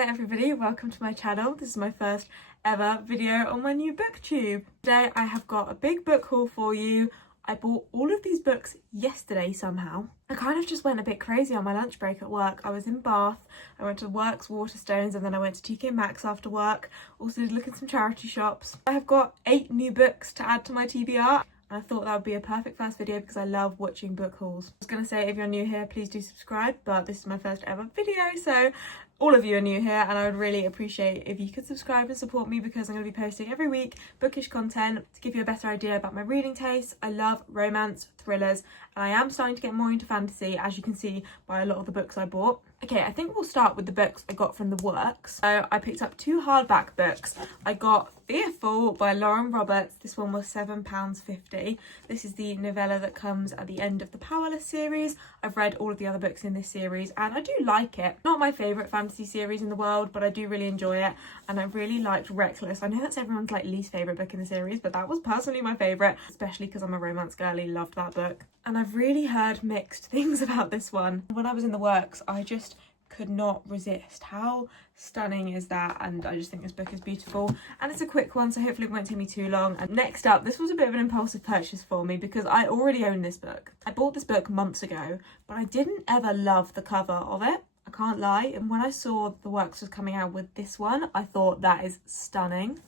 Hello everybody, welcome to my channel. This is my first ever video on my new booktube. Today I have got a big book haul for you. I bought all of these books yesterday somehow. I kind of just went a bit crazy on my lunch break at work. I was in Bath, I went to Works, Waterstones, and then I went to TK Maxx after work. Also did look at some charity shops. I have got 8 new books to add to my TBR. I thought that would be a perfect first video because I love watching book hauls. I was going to say, if you're new here, please do subscribe, but this is my first ever video, so all of you are new here and I would really appreciate if you could subscribe and support me because I'm going to be posting every week bookish content to give you a better idea about my reading taste. I love romance, thrillers, and I am starting to get more into fantasy, as you can see by a lot of the books I bought. Okay, I think we'll start with the books I got from the Works. So I picked up 2 hardback books. I got Fearful by Lauren Roberts. This one was £7.50. This is the novella that comes at the end of the Powerless series. I've read all of the other books in this series and I do like it. Not my favourite fantasy series in the world, but I do really enjoy it, and I really liked Reckless. I know that's everyone's least favourite book in the series, but that was personally my favourite, especially because I'm a romance girly. Loved that book. And I've really heard mixed things about this one. When I was in the Works, I just could not resist. How stunning is that? And I just think this book is beautiful, and it's a quick one, so hopefully it won't take me too long. And next up, this was a bit of an impulsive purchase for me because I already own this book. I bought this book months ago, but I didn't ever love the cover of it, I can't lie. And when I saw the Works was coming out with this one, I thought that is stunning.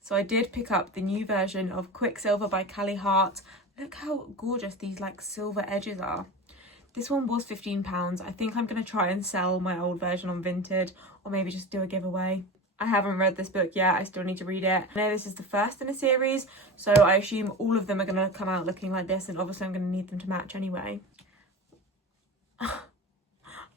So I did pick up the new version of Quicksilver by Callie Hart. Look how gorgeous these silver edges are. This one was £15. I think I'm going to try and sell my old version on Vinted, or maybe just do a giveaway. I haven't read this book yet, I still need to read it. I know this is the first in a series, so I assume all of them are going to come out looking like this, and obviously I'm going to need them to match anyway.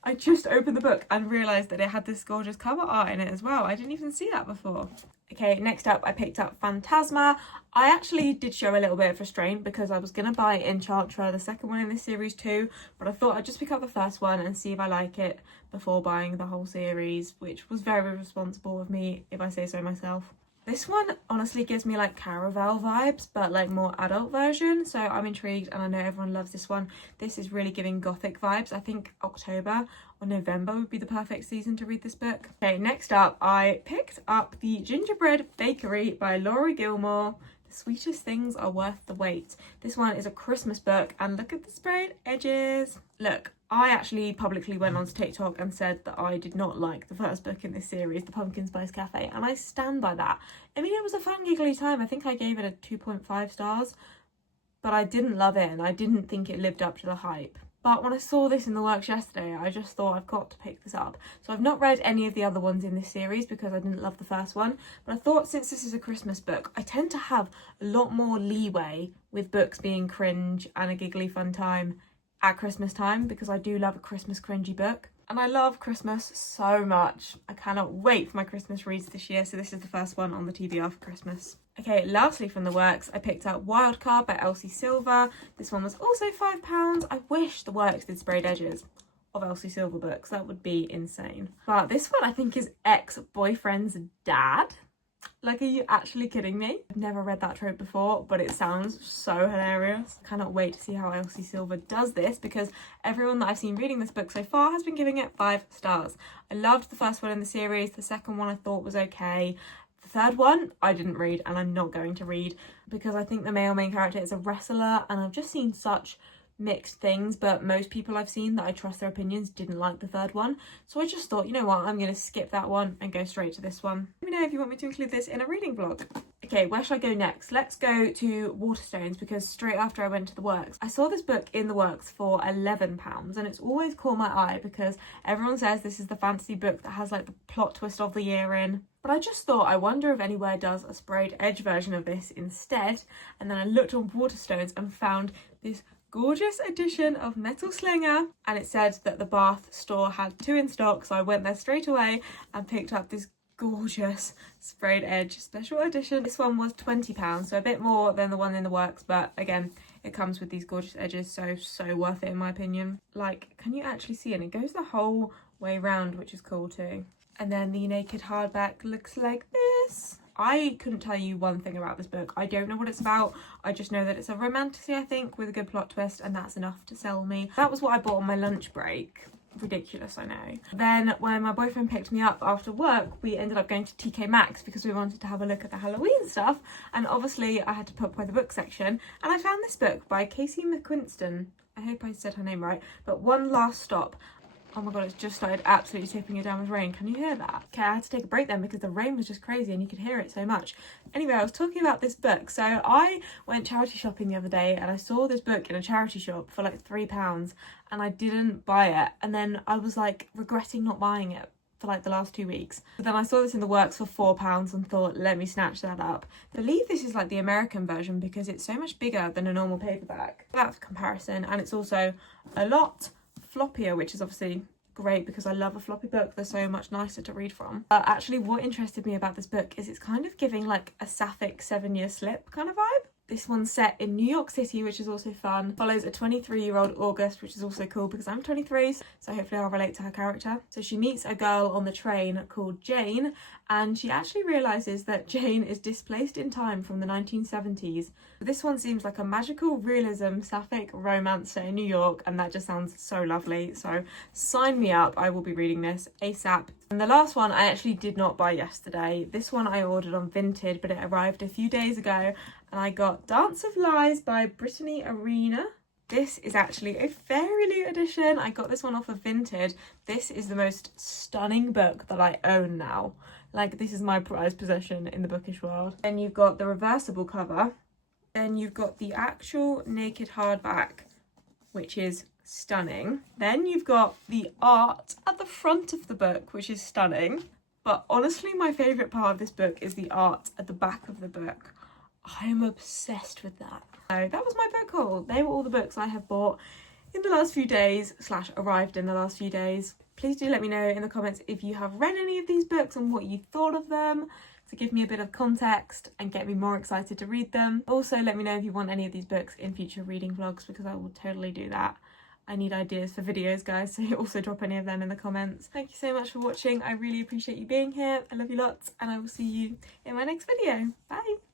I just opened the book and realised that it had this gorgeous cover art in it as well. I didn't even see that before. Okay, next up I picked up Phantasma. I actually did show a little bit of restraint because I was going to buy Enchantra, the second one in this series too, but I thought I'd just pick up the first one and see if I like it before buying the whole series, which was very responsible of me, if I say so myself. This one honestly gives me Caraval vibes, but more adult version, so I'm intrigued, and I know everyone loves this one. This is really giving gothic vibes. I think October or November would be the perfect season to read this book. Okay, next up I picked up The Gingerbread Bakery by Laura Gilmore. The sweetest things are worth the wait. This one is a Christmas book, and look at the sprayed edges. Look, I actually publicly went onto TikTok and said that I did not like the first book in this series, The Pumpkin Spice Cafe, and I stand by that. I mean, it was a fun giggly time. I think I gave it a 2.5 stars, but I didn't love it and I didn't think it lived up to the hype. But when I saw this in the Works yesterday, I just thought I've got to pick this up. So I've not read any of the other ones in this series because I didn't love the first one. But I thought, since this is a Christmas book, I tend to have a lot more leeway with books being cringe and a giggly fun time at Christmas time, because I do love a Christmas cringy book. And I love Christmas so much. I cannot wait for my Christmas reads this year. So this is the first one on the TBR for Christmas. Okay, lastly from the Works, I picked up Wildcard by Elsie Silver. This one was also £5. I wish the Works did sprayed edges of Elsie Silver books. That would be insane. But this one I think is ex-boyfriend's dad. Are you actually kidding me? I've never read that trope before, but it sounds so hilarious. I cannot wait to see how Elsie Silver does this, because everyone that I've seen reading this book so far has been giving it 5 stars. I loved the first one in the series. The second one I thought was okay. The third one I didn't read, and I'm not going to read because I think the male main character is a wrestler, and I've just seen such mixed things, but most people I've seen that I trust their opinions didn't like the third one. So I just thought, you know what, I'm going to skip that one and go straight to this one. Let me know if you want me to include this in a reading vlog. Okay, where should I go next? Let's go to Waterstones, because straight after I went to the Works, I saw this book in the Works for £11, and it's always caught my eye because everyone says this is the fantasy book that has the plot twist of the year in. But I just thought, I wonder if anywhere does a sprayed edge version of this instead. And then I looked on Waterstones and found this gorgeous edition of Metal Slinger, and it said that the Bath store had 2 in stock, so I went there straight away and picked up this gorgeous sprayed edge special edition. This one was £20, so a bit more than the one in the Works, but again, it comes with these gorgeous edges, so worth it in my opinion. Can you actually see it? It goes the whole way round, which is cool too. And then the naked hardback looks like this. I couldn't tell you one thing about this book. I don't know what it's about. I just know that it's a romantasy, I think, with a good plot twist, and that's enough to sell me. That was what I bought on my lunch break. ridiculous, I know. Then when my boyfriend picked me up after work, we ended up going to TK Maxx because we wanted to have a look at the Halloween stuff, and obviously I had to put by the book section, and I found this book by Casey McQuiston. I hope I said her name right, but One Last Stop. Oh my god, it's just started absolutely tipping it down with rain. Can you hear that? Okay, I had to take a break then because the rain was just crazy and you could hear it so much. Anyway, I was talking about this book. So I went charity shopping the other day and I saw this book in a charity shop for like £3 and I didn't buy it. And then I was like regretting not buying it for like the last 2 weeks. But then I saw this in the works for £4 and thought, let me snatch that up. I believe this is like the American version because it's so much bigger than a normal paperback. That's comparison, and it's also a lot floppier, which is obviously great because I love a floppy book. They're so much nicer to read from. Actually, what interested me about this book is it's kind of giving like a sapphic 7-year slip kind of vibe. This one's set in New York City, which is also fun. Follows a 23-year-old August, which is also cool because I'm 23, so hopefully I'll relate to her character. So she meets a girl on the train called Jane, and she actually realises that Jane is displaced in time from the 1970s. This one seems like a magical realism sapphic romance set in New York, and that just sounds so lovely. So sign me up, I will be reading this ASAP. And the last one I actually did not buy yesterday. This one I ordered on Vinted, but it arrived a few days ago, and I got Dance of Lies by Brittany Arena. This is actually a very new edition. I got this one off of Vinted. This is the most stunning book that I own now. Like, this is my prized possession in the bookish world. Then you've got the reversible cover. Then you've got the actual naked hardback, which is stunning. Then you've got the art at the front of the book, which is stunning. But honestly, my favourite part of this book is the art at the back of the book. I'm obsessed with that. So that was my book haul. They were all the books I have bought in the last few days / arrived in the last few days. Please do let me know in the comments if you have read any of these books and what you thought of them, to give me a bit of context and get me more excited to read them. Also, let me know if you want any of these books in future reading vlogs, because I will totally do that. I need ideas for videos, guys, so also drop any of them in the comments. Thank you so much for watching. I really appreciate you being here. I love you lots, and I will see you in my next video. Bye!